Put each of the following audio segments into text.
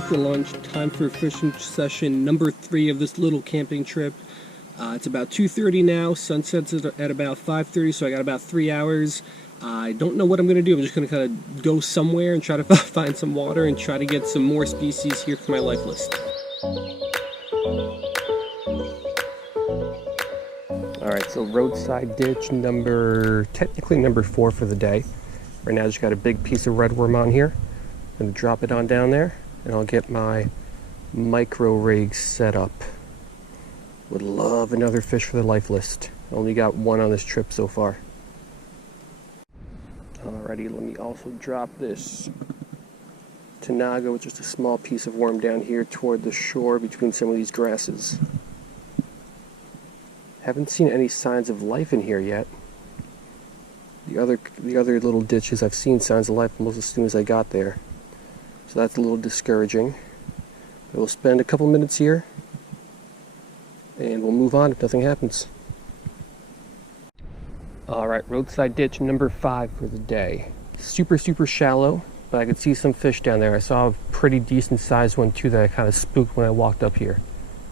after lunch, time for fishing session number 3 of this little camping trip. It's about 2:30 now, sunset's at about 5:30, so I got about 3 hours. I don't know what I'm going to do. I'm just going to kind of go somewhere and try to find some water and try to get some more species here for my life list. Alright, so roadside ditch technically number 4 for the day. Right now I just got a big piece of redworm on here. I'm going to drop it on down there and I'll get my micro rig set up. Would love another fish for the life list. Only got 1 on this trip so far. Alrighty, let me also drop this Tanaga, which is a small piece of worm down here toward the shore between some of these grasses. Haven't seen any signs of life in here yet. The other little ditches, I've seen signs of life almost as soon as I got there. So that's a little discouraging. But we'll spend a couple minutes here and we'll move on if nothing happens. Alright, roadside ditch number 5 for the day. Super shallow, but I could see some fish down there. I saw a pretty decent sized one too that I kind of spooked when I walked up here.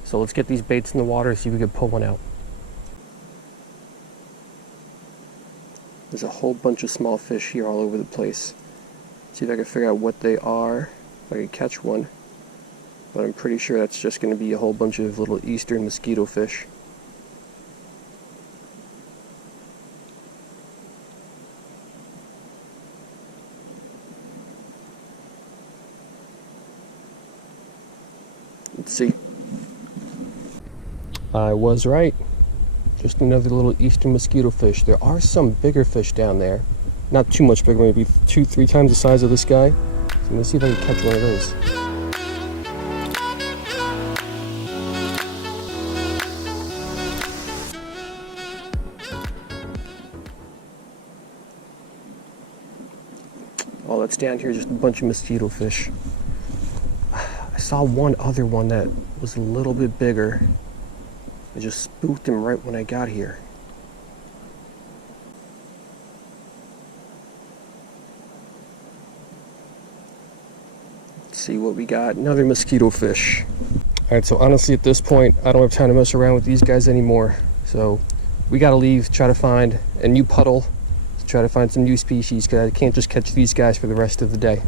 So let's get these baits in the water and see if we can pull one out. There's a whole bunch of small fish here all over the place. See if I can figure out what they are, if I can catch one. But I'm pretty sure that's just going to be a whole bunch of little eastern mosquito fish. Let's see. I was right. Just another little eastern mosquito fish. There are some bigger fish down there. Not too much bigger, maybe 2-3 times the size of this guy. So I'm going to see if I can catch one of those. All that's down here is just a bunch of mosquito fish. I saw one other one that was a little bit bigger. I just spooked him right when I got here. Let's see what we got. Another mosquito fish. Alright, so honestly at this point, I don't have time to mess around with these guys anymore. So we gotta leave, try to find a new puddle, try to find some new species, because I can't just catch these guys for the rest of the day.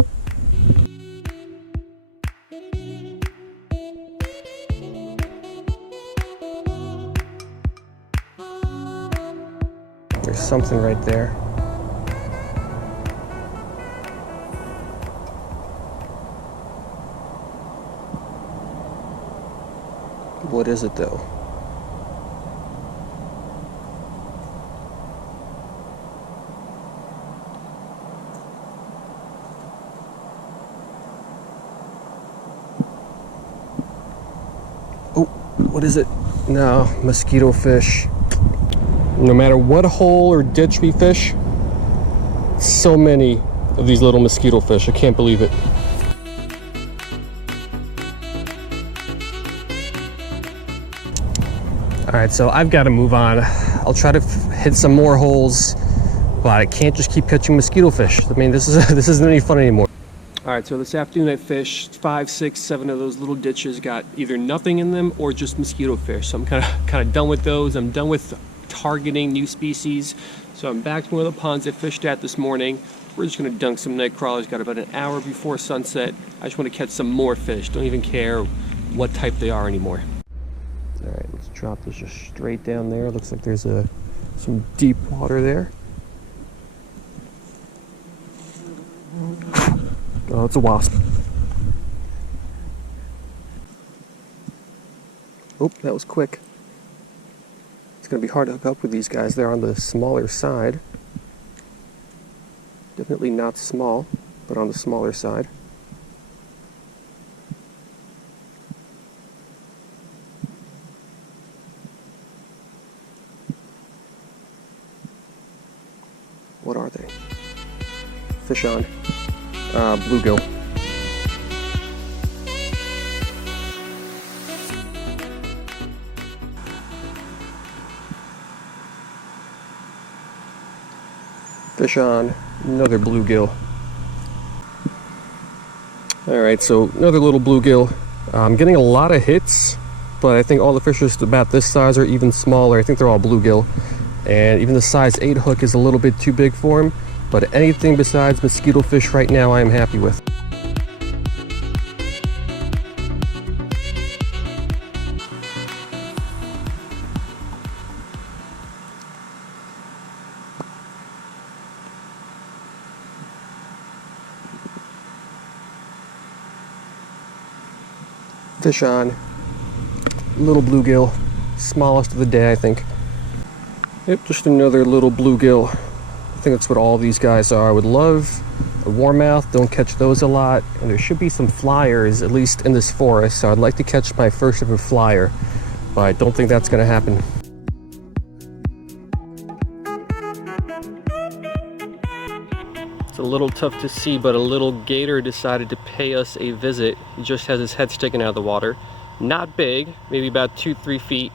There's something right there. What is it though? Oh, what is it? No, mosquito fish. No matter what hole or ditch we fish, so many of these little mosquito fish. I can't believe it. Alright, so I've got to move on. I'll try to hit some more holes, but I can't just keep catching mosquito fish. I mean, this isn't any fun anymore. Alright, so this afternoon I fished 5, 6, 7 of those little ditches. Got either nothing in them or just mosquito fish. So I'm kind of done with those. I'm done with targeting new species. So I'm back to one of the ponds I fished at this morning. We're just going to dunk some night crawlers. Got about an hour before sunset. I just want to catch some more fish. Don't even care what type they are anymore. Alright, let's drop this just straight down there. Looks like there's some deep water there. Oh, it's a wasp. Oh, that was quick. It's going to be hard to hook up with these guys. They're on the smaller side. Definitely not small, but on the smaller side. What are they? Fish on. Bluegill. Fish on. Another bluegill. Alright, so another little bluegill. I'm getting a lot of hits, but I think all the fish are about this size or even smaller. I think they're all bluegill. And even the size 8 hook is a little bit too big for him. But anything besides mosquito fish right now I am happy with. Fish on. Little bluegill. Smallest of the day, I think. Yep, just another little bluegill. I think that's what all these guys are. I would love a warmouth. Don't catch those a lot. And there should be some flyers, at least in this forest. So I'd like to catch my first ever flyer. But I don't think that's going to happen. It's a little tough to see, but a little gator decided to pay us a visit. He just has his head sticking out of the water. Not big, maybe about 2-3 feet,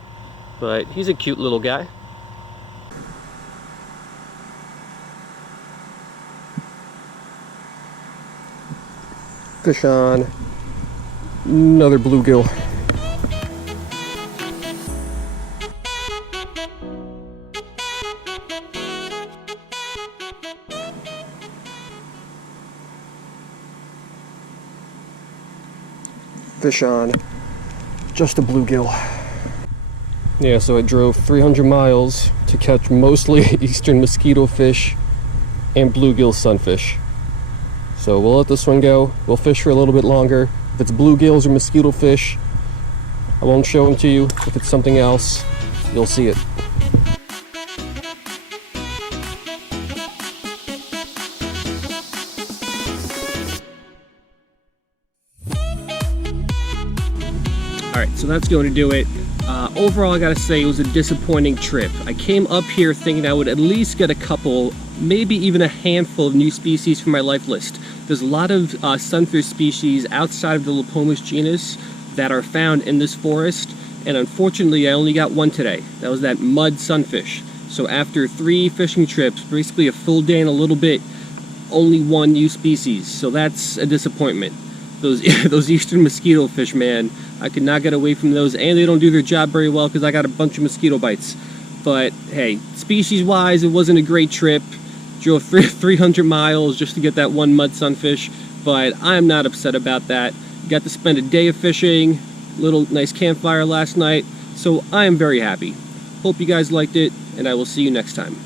but he's a cute little guy. Fish on. Another bluegill. Fish on. Just a bluegill. Yeah, so I drove 300 miles to catch mostly eastern mosquito fish and bluegill sunfish. So we'll let this one go. We'll fish for a little bit longer. If it's bluegills or mosquito fish, I won't show them to you. If it's something else, you'll see it. Alright, so that's going to do it. Overall, I gotta say it was a disappointing trip. I came up here thinking I would at least get a couple, maybe even a handful of new species for my life list. There's a lot of sunfish species outside of the Lepomis genus that are found in this forest, and unfortunately I only got one today. That was that mud sunfish. So after 3 fishing trips, basically a full day and a little bit, only one new species. So that's a disappointment. Those eastern mosquito fish, man, I could not get away from those, and they don't do their job very well because I got a bunch of mosquito bites. But hey, species-wise, it wasn't a great trip. Drove 300 miles just to get that one mud sunfish, but I'm not upset about that. Got to spend a day of fishing, little nice campfire last night, so I am very happy. Hope you guys liked it, and I will see you next time.